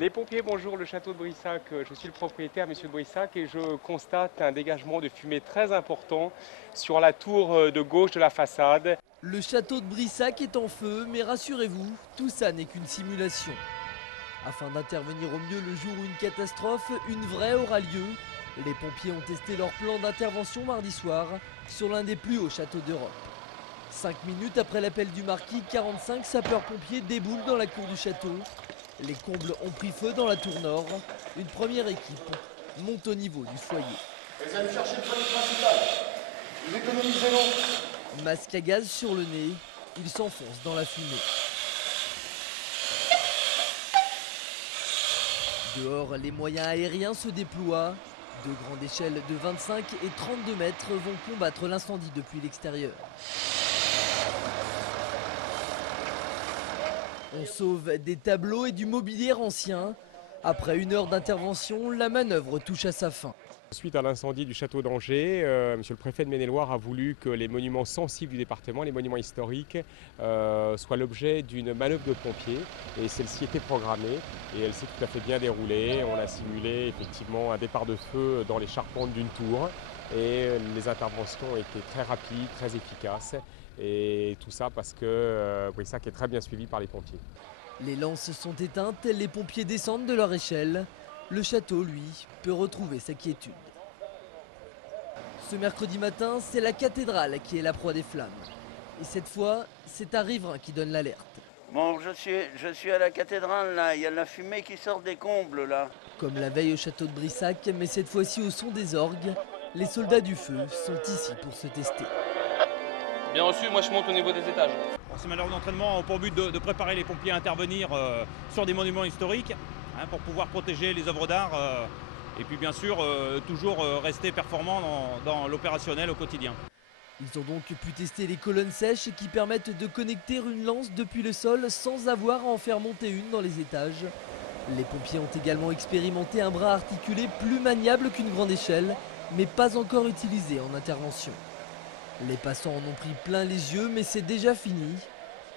Les pompiers, bonjour, le château de Brissac. Je suis le propriétaire, monsieur de Brissac, et je constate un dégagement de fumée très important sur la tour de gauche de la façade. Le château de Brissac est en feu, mais rassurez-vous, tout ça n'est qu'une simulation. Afin d'intervenir au mieux le jour où une catastrophe, une vraie aura lieu, les pompiers ont testé leur plan d'intervention mardi soir sur l'un des plus hauts châteaux d'Europe. 5 minutes après l'appel du marquis, 45 sapeurs-pompiers déboulent dans la cour du château. Les combles ont pris feu dans la tour nord. Une première équipe monte au niveau du foyer. Vous allez chercher le foyer principal. Vous économisez l'eau. Masque à gaz sur le nez, ils s'enfoncent dans la fumée. Dehors, les moyens aériens se déploient. Deux grandes échelles de 25 et 32 mètres vont combattre l'incendie depuis l'extérieur. On sauve des tableaux et du mobilier ancien. Après 1 heure d'intervention, la manœuvre touche à sa fin. Suite à l'incendie du château d'Angers, monsieur le préfet de Maine-et-Loire a voulu que les monuments sensibles du département, les monuments historiques, soient l'objet d'une manœuvre de pompiers. Et celle-ci était programmée et elle s'est tout à fait bien déroulée. On a simulé effectivement un départ de feu dans les charpentes d'une tour. Et les interventions ont été très rapides, très efficaces. Et tout ça parce que Brissac est très bien suivi par les pompiers. Les lances sont éteintes, les pompiers descendent de leur échelle. Le château, lui, peut retrouver sa quiétude. Ce mercredi matin, c'est la cathédrale qui est la proie des flammes. Et cette fois, c'est un riverain qui donne l'alerte. Bon, je suis à la cathédrale, là. Il y a de la fumée qui sort des combles, là. Comme la veille au château de Brissac, mais cette fois-ci au son des orgues, les soldats du feu sont ici pour se tester. Bien reçu, moi je monte au niveau des étages. Ces manœuvres d'entraînement ont pour but de préparer les pompiers à intervenir sur des monuments historiques pour pouvoir protéger les œuvres d'art et puis bien sûr toujours rester performants dans l'opérationnel au quotidien. Ils ont donc pu tester les colonnes sèches qui permettent de connecter une lance depuis le sol sans avoir à en faire monter une dans les étages. Les pompiers ont également expérimenté un bras articulé plus maniable qu'une grande échelle, mais pas encore utilisé en intervention. Les passants en ont pris plein les yeux, mais c'est déjà fini.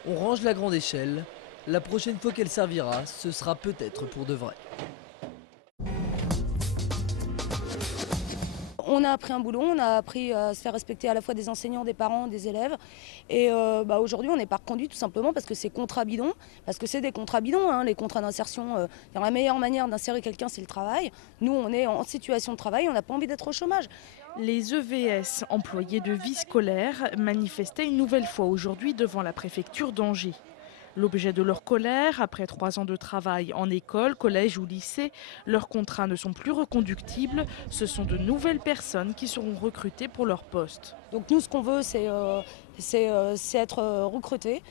On range la grande échelle. La prochaine fois qu'elle servira, ce sera peut-être pour de vrai. On a appris un boulot, on a appris à se faire respecter à la fois des enseignants, des parents, des élèves. Et aujourd'hui, on n'est pas reconduit tout simplement parce que c'est contrat bidon, parce que c'est des contrats bidons, hein, les contrats d'insertion. La meilleure manière d'insérer quelqu'un, c'est le travail. Nous, on est en situation de travail, on n'a pas envie d'être au chômage. Les EVS, employés de vie scolaire, manifestaient une nouvelle fois aujourd'hui devant la préfecture d'Angers. L'objet de leur colère, après 3 ans de travail en école, collège ou lycée, leurs contrats ne sont plus reconductibles. Ce sont de nouvelles personnes qui seront recrutées pour leur poste. Donc nous, ce qu'on veut, c'est être recrutés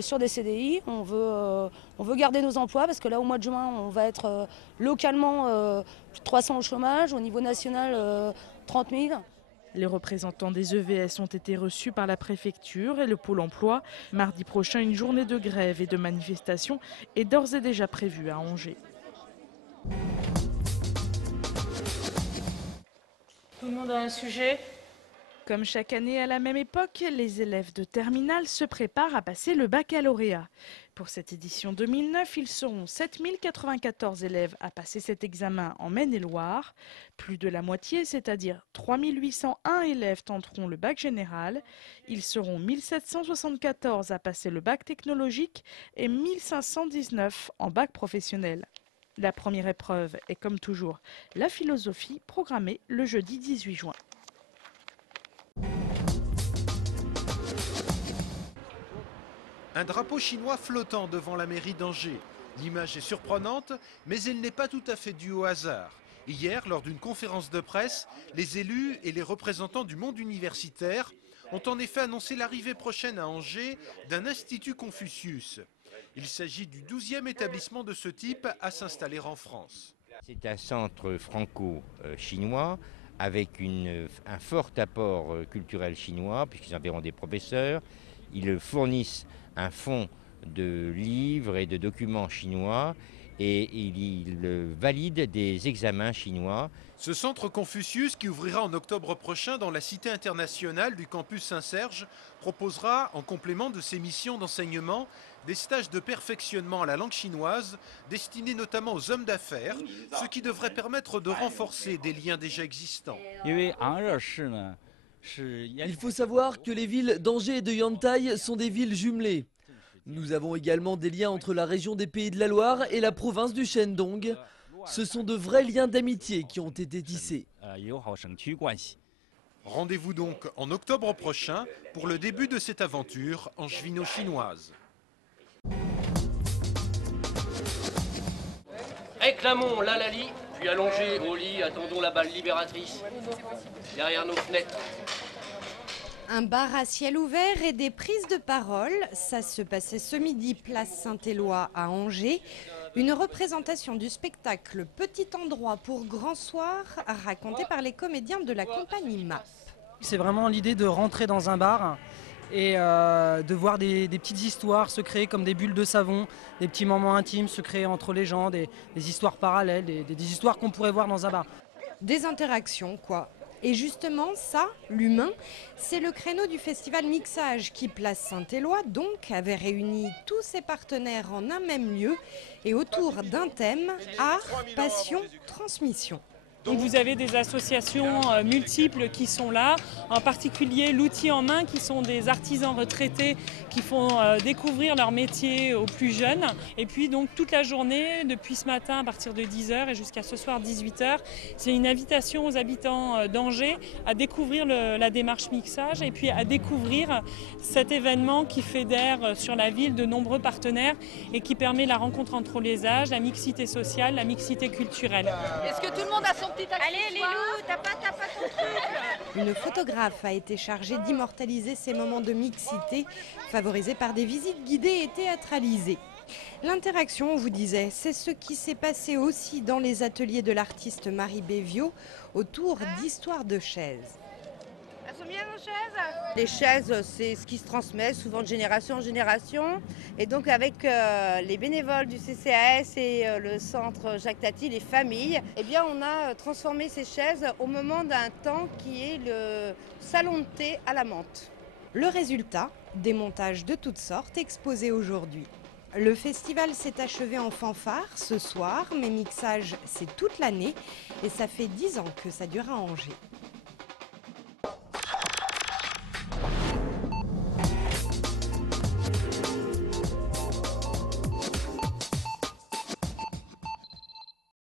sur des CDI. On veut garder nos emplois parce que là, au mois de juin, on va être localement plus de 300 au chômage. Au niveau national, 30 000. Les représentants des EVS ont été reçus par la préfecture et le pôle emploi. Mardi prochain, une journée de grève et de manifestation est d'ores et déjà prévue à Angers. Tout le monde a un sujet ? Comme chaque année à la même époque, les élèves de terminale se préparent à passer le baccalauréat. Pour cette édition 2009, ils seront 7094 élèves à passer cet examen en Maine-et-Loire. Plus de la moitié, c'est-à-dire 3801 élèves tenteront le bac général. Ils seront 1774 à passer le bac technologique et 1519 en bac professionnel. La première épreuve est comme toujours la philosophie, programmée le jeudi 18 juin. Un drapeau chinois flottant devant la mairie d'Angers. L'image est surprenante, mais elle n'est pas tout à fait due au hasard. Hier, lors d'une conférence de presse, les élus et les représentants du monde universitaire ont en effet annoncé l'arrivée prochaine à Angers d'un institut Confucius. Il s'agit du 12e établissement de ce type à s'installer en France. C'est un centre franco-chinois avec un fort apport culturel chinois, puisqu'ils enverront des professeurs. Ils fournissent un fonds de livres et de documents chinois et il valide des examens chinois. Ce centre Confucius, qui ouvrira en octobre prochain dans la cité internationale du campus Saint-Serge, proposera, en complément de ses missions d'enseignement, des stages de perfectionnement à la langue chinoise, destinés notamment aux hommes d'affaires, ce qui devrait permettre de renforcer des liens déjà existants. Il faut savoir que les villes d'Angers et de Yantai sont des villes jumelées. Nous avons également des liens entre la région des Pays de la Loire et la province du Shandong. Ce sont de vrais liens d'amitié qui ont été tissés. Rendez-vous donc en octobre prochain pour le début de cette aventure angevino-chinoise. Réclamons l'Alali, puis allongés au lit, attendons la balle libératrice derrière nos fenêtres. Un bar à ciel ouvert et des prises de parole, ça se passait ce midi place Saint-Éloi à Angers. Une représentation du spectacle Petit endroit pour grand soir, raconté par les comédiens de la compagnie MAP. C'est vraiment l'idée de rentrer dans un bar et de voir des petites histoires se créer comme des bulles de savon, des petits moments intimes se créer entre les gens, des histoires parallèles, des histoires qu'on pourrait voir dans un bar. Des interactions quoi. Et justement ça, l'humain, c'est le créneau du festival Mixage qui, place Saint-Éloi, donc, avait réuni tous ses partenaires en un même lieu et autour d'un thème, art, passion, transmission. Donc vous avez des associations multiples qui sont là, en particulier l'outil en main qui sont des artisans retraités qui font découvrir leur métier aux plus jeunes. Et puis donc toute la journée, depuis ce matin à partir de 10h et jusqu'à ce soir 18h, c'est une invitation aux habitants d'Angers à découvrir la démarche mixage et puis à découvrir cet événement qui fédère sur la ville de nombreux partenaires et qui permet la rencontre entre les âges, la mixité sociale, la mixité culturelle. Est-ce que tout le monde a son petit accessoire ? Allez Lilou, t'as pas ton truc. Une photographe a été chargée d'immortaliser ces moments de mixité, favorisés par des visites guidées et théâtralisées. L'interaction, on vous disait, c'est ce qui s'est passé aussi dans les ateliers de l'artiste Marie Béviot autour d'histoires de chaises. Elles sont bien nos chaises ? Les chaises, c'est ce qui se transmet souvent de génération en génération. Et donc avec les bénévoles du CCAS et le centre Jacques Tati, les familles, eh bien on a transformé ces chaises au moment d'un temps qui est le salon de thé à la menthe. Le résultat, des montages de toutes sortes exposés aujourd'hui. Le festival s'est achevé en fanfare ce soir, mais Mixage c'est toute l'année et ça fait 10 ans que ça dure à Angers.